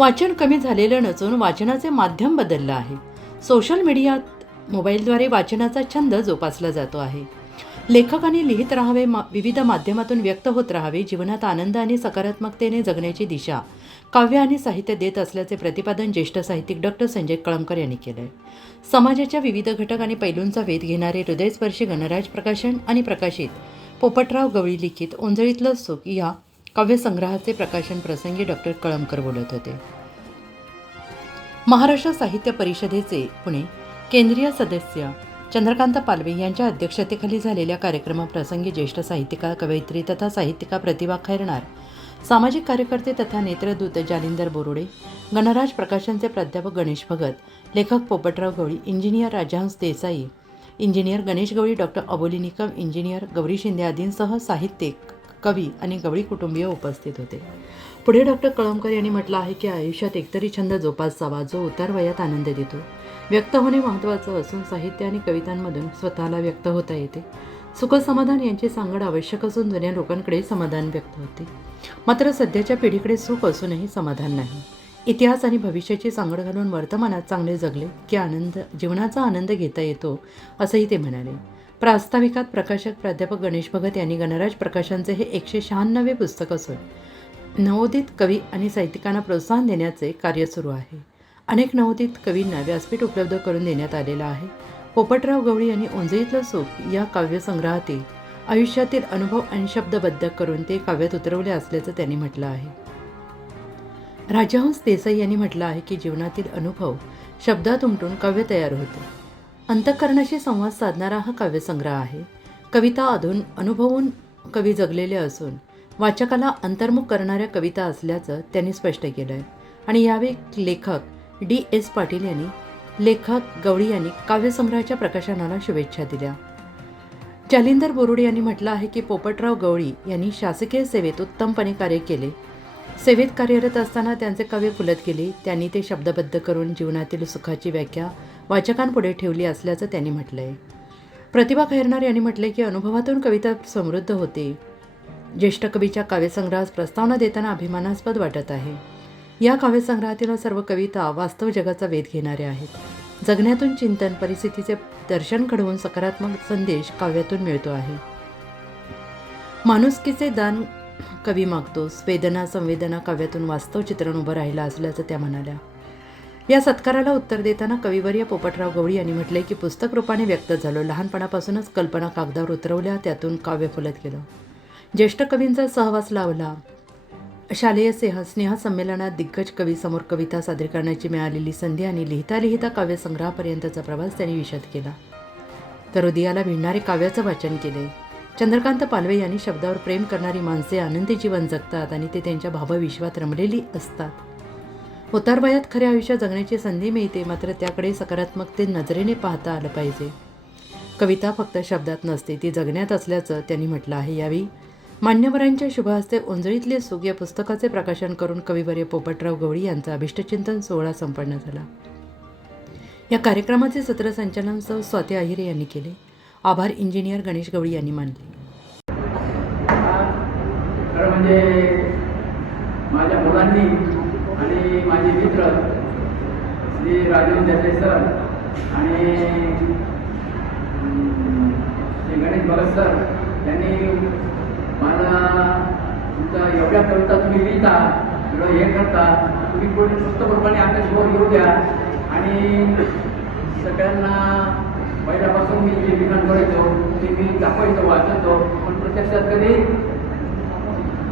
वाचन कमी झालेलं नसून वाचनाचे माध्यम बदललं आहे. सोशल मीडियात मोबाईलद्वारे वाचनाचा छंद जोपासला जातो आहे. लेखकाने लिहित राहावे मा विविध माध्यमातून व्यक्त होत राहावे जीवनात आनंद आणि सकारात्मकतेने जगण्याची दिशा काव्य आणि साहित्य देत असल्याचे प्रतिपादन ज्येष्ठ साहित्यिक डॉक्टर संजय कळमकर यांनी केलं आहे समाजाच्या विविध घटक आणि पैलूंचा वेध घेणारे हृदयस्पर्शी गणराज प्रकाशन आणि प्रकाशित पोपटराव गवळी लिखित ओंजळीतलं सुख या काव्यसंग्रहाचे प्रकाशन प्रसंगी डॉक्टर कळमकर बोलत होते. महाराष्ट्र साहित्य परिषदेचे पुणे केंद्रीय सदस्य चंद्रकांत पालवे यांच्या अध्यक्षतेखाली झालेल्या कार्यक्रमाप्रसंगी ज्येष्ठ साहित्यिका कवयित्री तथा साहित्यिका प्रतिभा खैरणार सामाजिक कार्यकर्ते तथा नेत्रदूत जालिंदर बोरुडे गणराज प्रकाशनचे प्राध्यापक गणेश भगत लेखक Popatrao Gawali engineer Rajhans Desai engineer Ganesh Gawali doctor Aboli Nikam engineer Gauri Shinde आदींसह साहित्यिक कवी आणि गवळी कुटुंबीय उपस्थित होते. पुढे डॉक्टर कळमकर यांनी म्हटलं आहे की आयुष्यात एकतरी छंद जोपासावा जो उतार वयात आनंद देतो. व्यक्त होणे महत्त्वाचं असून साहित्य आणि कवितांमधून स्वतःला व्यक्त होता येते. सुखसमाधान यांची सांगड आवश्यक असून जुन्या लोकांकडे समाधान व्यक्त होते. मात्र सध्याच्या पिढीकडे सुख असूनही समाधान नाही. इतिहास आणि भविष्याची सांगड घालून वर्तमानात चांगले जगले की आनंद जीवनाचा आनंद घेता येतो असंही ते म्हणाले. प्रास्ताविकात प्रकाशक प्राध्यापक गणेश भगत यांनी गणराज प्रकाशनचे हे एकशे शहाण्णवे पुस्तक असून नवोदित कवी आणि साहित्यिकांना प्रोत्साहन देण्याचे कार्य सुरू आहे. अनेक नवोदित कवींना व्यासपीठ उपलब्ध करून देण्यात आलेलं आहे. पोपटराव गवळी यांनी ओंजळीतलं सुख या काव्यसंग्रहातील आयुष्यातील अनुभव आणि शब्दबद्ध करून ते काव्यात उतरवले असल्याचं त्यांनी म्हटलं आहे. राजहंस देसाई यांनी म्हटलं आहे की जीवनातील अनुभव शब्दात उमटून काव्य तयार होते. अंतःकरणाशी संवाद साधणारा हा काव्यसंग्रह आहे. कविता अधून अनुभवून कवी जगलेले असून वाचकाला अंतर्मुख करणाऱ्या कविता असल्याचं त्यांनी स्पष्ट केलं आहे आणि यावेळी लेखक डी एस पाटील यांनी लेखक गवळी यांनी काव्यसंग्रहाच्या प्रकाशनाला शुभेच्छा दिल्या. जालिंदर बोरुडे यांनी म्हटलं आहे की पोपटराव गवळी यांनी शासकीय सेवेत उत्तमपणे कार्य केले. सेवेत कार्यरत असताना त्यांचे कव्य फुलत गेले. त्यांनी ते शब्दबद्ध करून जीवनातील सुखाची व्याख्या वाचकांपुढे ठेवली असल्याचं त्यांनी म्हटलं आहे प्रतिभा खैरनार यांनी म्हटले की अनुभवातून कविता समृद्ध होते. ज्येष्ठ कवीच्या काव्यसंग्रहास प्रस्तावना देताना अभिमानास्पद वाटत आहे. या काव्यसंग्रहातील सर्व कविता वास्तव जगाचा वेध घेणाऱ्या आहेत. जगण्यातून चिंतन परिस्थितीचे दर्शन घडवून सकारात्मक संदेश काव्यातून मिळतो आहे. माणुसकीचे दान कवी मागतोस वेदना संवेदना काव्यातून वास्तव चित्रण उभं राहिलं असल्याचं त्या म्हणाल्या. या सत्काराला उत्तर देताना कविवर्य पोपटराव गवळी यांनी म्हटले की पुस्तक रूपाने व्यक्त झालो. लहानपणापासूनच कल्पना कागदावर उतरवल्या त्यातून काव्य फुलत गेलं. ज्येष्ठ कवींचा सहवास लावला. शालेय स्नेह स्नेह संमेलनात दिग्गज कवी समोर कविता सादर करण्याची मिळालेली संधी आणि लिहिता लिहिता काव्यसंग्रहापर्यंतचा प्रवास त्यांनी विशद केला. तर उदयाला भिडणारे काव्याचं वाचन केले. चंद्रकांत पालवे यांनी शब्दावर प्रेम करणारी माणसे आनंदी जीवन जगतात आणि ते त्यांच्या भावविश्वात रमलेली असतात. उतारवयात खऱ्या आयुष्यात जगण्याची संधी मिळते मात्र त्याकडे सकारात्मकते नजरेने पाहता आलं पाहिजे. कविता फक्त शब्दात नसते ती जगण्यात असल्याचं त्यांनी म्हटलं आहे. यावेळी मान्यवरांच्या शुभहस्ते उंजळीतले ओंजळीतले सुख या पुस्तकाचे प्रकाशन करून कविवर्य पोपटराव गवळी यांचा अभिष्टचिंतन सोहळा संपन्न झाला. या कार्यक्रमाचे सूत्रसंचालन सौ स्वाती आहिरे यांनी केले. आभार इंजिनियर गणेश गवळी यांनी मानले. म्हणजे माझ्या मुलांनी आणि माझे मित्र श्री राजीव देसाई सर आणि श्री गणेश भगत सर यांनी मला तुमचा एवढ्या कविता तुम्ही लिहिता एवढं हे करता तुम्ही कोणी पुस्तकप्रमाणे आमच्यासमोर येऊ द्या. आणि सगळ्यांना पहिल्यापासून मी जे लिखाण करायचो ते मी दाखवायचो वाचायचो पण प्रत्यक्षात कधी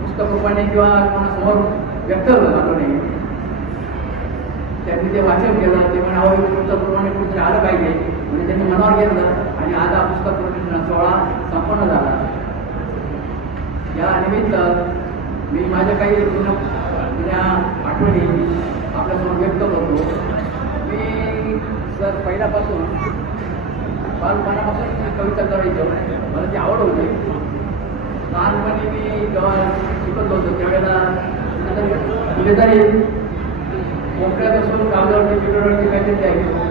पुस्तक किंवा कोणासमोर व्यक्त झालो नाही त्यांनी ते वाचन केलं ते म्हणे अहो पुस्तक रूपाने कुठे आलं पाहिजे. म्हणजे त्यांनी मनावर घेतलं आणि आज हा पुस्तक प्रकाशन सोहळा संपन्न झाला. या निमित्त मी माझ्या काही म्हणजे जुन्या आठवणी आपल्यासमोर व्यक्त करतो. मी सर पहिल्यापासून बालपणापासून कविता करायचो मला ती आवड होती. लहानपणी मी जेव्हा शिकत होतो त्यावेळेला गुन्हेगारी मोकळ्यापासून कामावरती बिघडवरती काहीतरी द्यायचो.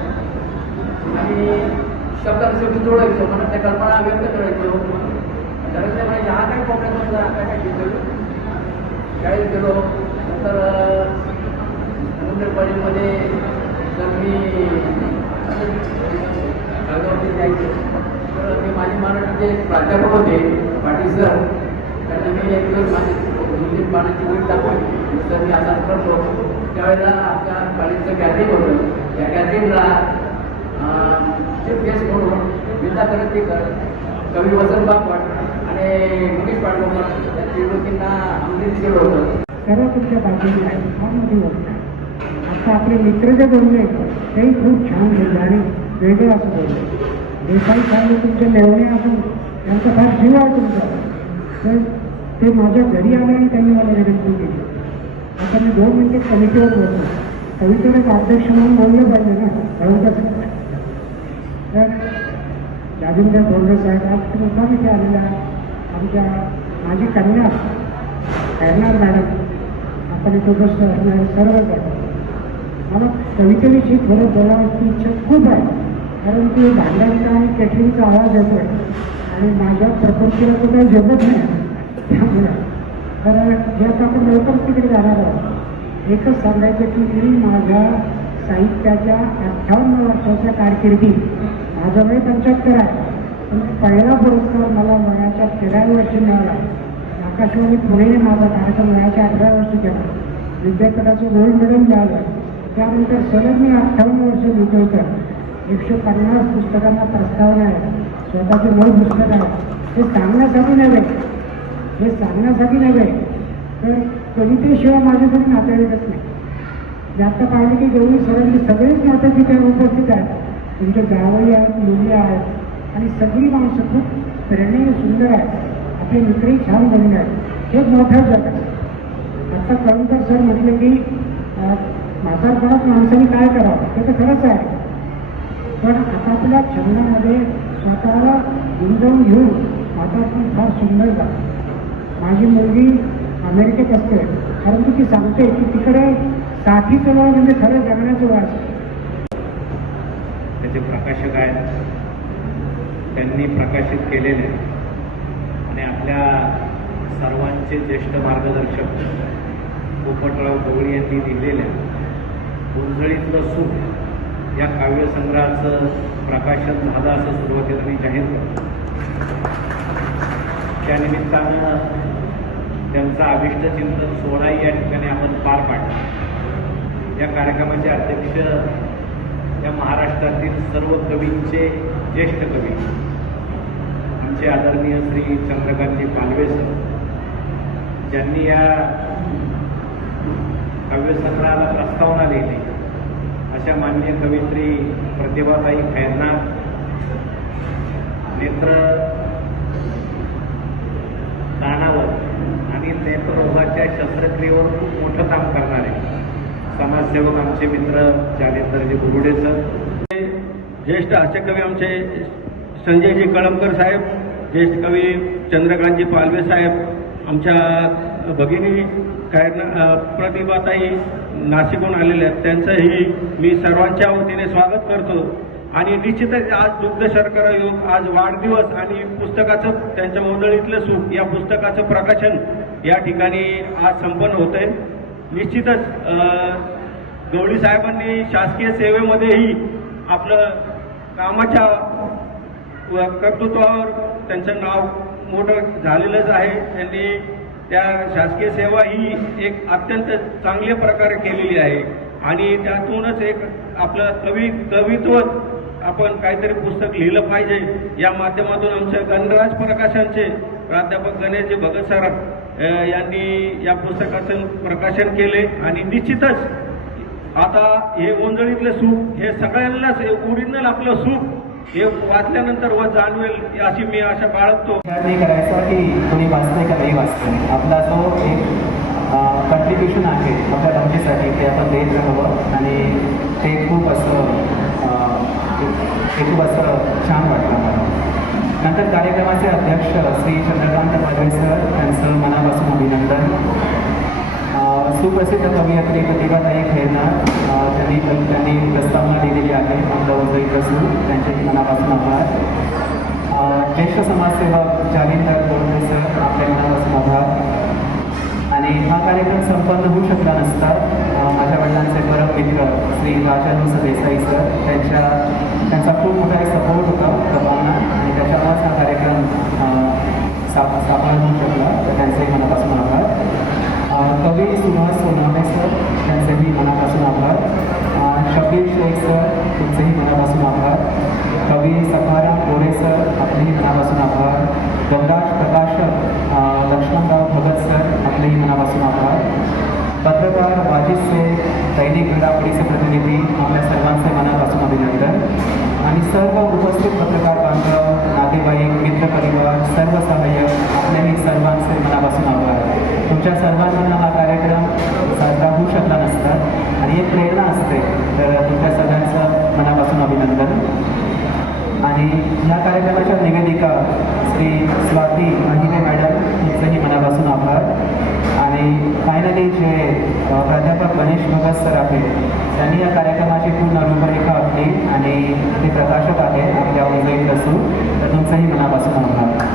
आणि शब्दांसाठी जोडायचो म्हणून त्या कल्पना व्यक्त करायचो त्यावेळेस म्हणजे हा काही मोकळ्या काय काय घेतो शाळेत गेलो नंतर मुंबई कॉलेजमध्ये जर मी कामावरती द्यायचो तर मी माझे मानव प्राध्यापक होते पाटील सर त्यांना मी एक दिवस माझे म्हणजे पाण्याची वही दाखवली सर मी असा करतो त्यावेळेला आमच्या कॉलेजचं गॅदरिंग होतं. त्या गॅदरिंगला चीफ गेस्ट म्हणून विंदा करंदीकर कवी वसंत बापट आणि मुकेश पाडगावकर त्या त्रिलोकींना आमंत्रित केलं होतं. सर्व तुमच्या बाजूने आहे. फार मोठी गोष्ट आहे आता आपले मित्र जे बोलले तेही खूप छान बोलले आणि वेगळे असं बोलले देसाई साहेब तुमचे मेवणे असून त्यांचा फार जीव आहे तुमचा. तर ते माझ्या घरी आले आणि त्यांनी मला विनंती केली. आता मी दोन मिनिटे कमिटीवर बोलतो. कवितेला अध्यक्ष म्हणून बोललं पाहिजे ना. तर राजेंद्र बोंडे साहेब आज मुद्दाम इथे आलेल्या आमच्या माझी कन्या करणार मॅडम. आपण इथे उपस्थित असणारे सर्वजण मला कवितेविषयी थोडं बोलावयाची इच्छा खूप आहे. कारण ते भांड्यांचा आणि केटरिंगचा आवाज येतोय. आणि माझ्या प्रकृतीला तो काही झेपत नाही. त्यामुळे तर जे आपण लवकरच तिकडे जाणार आहोत. एकच सांगायचं की मी माझ्या साहित्याच्या अठ्ठावन्न वर्षाच्या कारकिर्दीत माझं वय पंच्याहत्तर आहे. पण पहिला पुरस्कार मला वयाच्या तेराव्या वर्षी मिळाला. आकाशवाणी पुणे माझा कार्यक्रम वयाच्या अठरा वर्षी केला. विद्यापीठाचं गोल्ड मेडल मिळालं. त्यानंतर सलग मी अठ्ठावन्न वर्ष लिहितोय तर एकशे पन्नास पुस्तकांना प्रस्तावना आहे स्वतःचे मूळ पुस्तक आहे हे सांगण्यासाठी नव्हे. हे सांगण्यासाठी नव्हे तर कवितेशिवाय माझे कोणी नातेवाईकच नाही मी आता पाहिलं की गौरी सरांनी सगळेच नाते तिथे उपस्थित आहेत. तुमचे जावई आहेत मुली आहेत आणि सगळी माणसं खूप प्रेरणीय सुंदर आहेत. आपले मित्रही छान बनले आहेत. हे मोठं जग आहे. आता कळूनकर सर म्हटले की म्हातारपणात माणसाने काय करावं? ते तर खरंच आहे. पण आपापल्या छंदामध्ये स्वतःला गुंतवून घेऊन म्हातारपण फार सुंदर जातं माझी मुलगी अमेरिकेत असते. परंतु ती सांगते की तिकडे साठी वय म्हणजे खरं जगण्याचं वय त्याचे प्रकाशक आहेत. त्यांनी प्रकाशित केलेले. आणि आपल्या सर्वांचे ज्येष्ठ मार्गदर्शक पोपटराव गवळी यांनी लिहिलेल्या गोंधळीतलं सुख या काव्यसंग्रहाचं प्रकाशन झालं असं सुरुवातीला मी जाहीर करतो. त्यानिमित्तानं त्यांचा अभिष्ट चिंतन सोहळाही या ठिकाणी आपण पार पाडला. या कार्यक्रमाचे अध्यक्ष या महाराष्ट्रातील सर्व कवींचे ज्येष्ठ कवी आमचे आदरणीय श्री चंद्रकांतजी पालवे सर ज्यांनी या काव्यसंग्रहाला प्रस्तावना लिहिली अशा मान्य कवित्री प्रतिभाताई खैरनाथ नेत्र दानावर नेत्ररोगाच्या शस्त्रक्रियेवर खूप मोठं काम करणारे समाजसेवक आमचे मित्र जानेंद्रजी गुरुडे सर. ज्येष्ठ हास्यकवी आमचे संजयजी कळमकर साहेब ज्येष्ठ कवी चंद्रकांतजी पालवे साहेब आमच्या भगिनी काय ना प्रतिभाताई नाशिकहून आलेल्या आहेत. त्यांचंही मी सर्वांच्या वतीने स्वागत करतो. आणि निश्चितच आज दुग्ध शर्करा योग आज वाढदिवस आणि पुस्तकाचं त्यांच्या मंडळीतलं सुख या पुस्तकाचं प्रकाशन या ठिकाणी आज संपन्न होत आहे निश्चितच गवळी साहेबांनी शासकीय सेवेमध्येही आपलं कामाच्या कर्तृत्वावर त्यांचं नाव मोठं झालेलंच आहे. त्यांनी त्या शासकीय सेवा ही एक अत्यंत चांगल्या प्रकारे केलेली आहे. आणि त्यातूनच एक आपलं कवी कवित्व आपण काहीतरी पुस्तक लिहिलं पाहिजे. या माध्यमातून आमच्या गणराज प्रकाशनचे प्राध्यापक गणेशजी भगत सर यांनी या पुस्तकाचं प्रकाशन केले आणि निश्चितच आता हे गोंधळीतलं सुख हे सगळ्यांनाच ओरिजिनल आपलं सुख हे वाचल्यानंतर व जाणवेल अशी मी आशा बाळगतो. करायचं नाही की कोणी वाचतंय का नाही वाचतंय? आपला जो एक कंट्रीब्युशन आहे आपल्या भाषेसाठी ते आपण देत राहावं आणि ते खूप असं ते खूप असं छान वाटलं मला. नंतर कार्यक्रमाचे अध्यक्ष श्री चंद्रकांत पाडवे सर यांचं मनापासून अभिनंदन. सुप्रसिद्ध कवयित्री प्रतिभाताई खैरनार त्यांनी त्यांनी प्रस्तावना दिलेली आहे आमदार वजई त्यांच्याही मनापासून आभार. ज्येष्ठ समाजसेवक जालिंदर बोर्डे सर आपल्या मनापासून आभार. आणि हा कार्यक्रम संपन्न होऊ शकला नसता माझ्या वडिलांचे परम मित्र श्री राजानुस देसाई सर त्यांच्या त्यांचा खूप मोठा सपोर्ट होता सर्वांना आणि त्याच्यामुळेच हा कार्यक्रम साप सापळा शकला तर त्यांचेही मनापासून आभार कवी सुहास सोनावणे सर त्यांचेही मनापासून आभार. अ, शेख सर तुमचेही मनापासून आभार. कवी सखाराम गोरे सर आपलेही मनापासून आभार. गंगाश प्रकाशक लक्ष्मणराव भगत सर तुमच्या सर्वांना हा कार्यक्रम साजरा होऊ शकला नसता. आणि एक प्रेरणा असते. तर तुमच्या सगळ्यांचं मनापासून अभिनंदन. आणि या कार्यक्रमाच्या निवेदिका श्री स्वाती महिने मॅडम यांचंही मनापासून आभार. आणि फायनली जे प्राध्यापक गणेश भगत सर आहेत त्यांनी या कार्यक्रमाची पूर्ण रूपरेखा आखली आणि ते प्रकाशक आहेत. आपल्या उजवीत असू तर तुमचंही मनापासून आभार.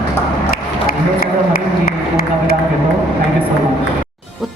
आणि हे सगळं म्हणून मी पूर्ण विराम घेतो.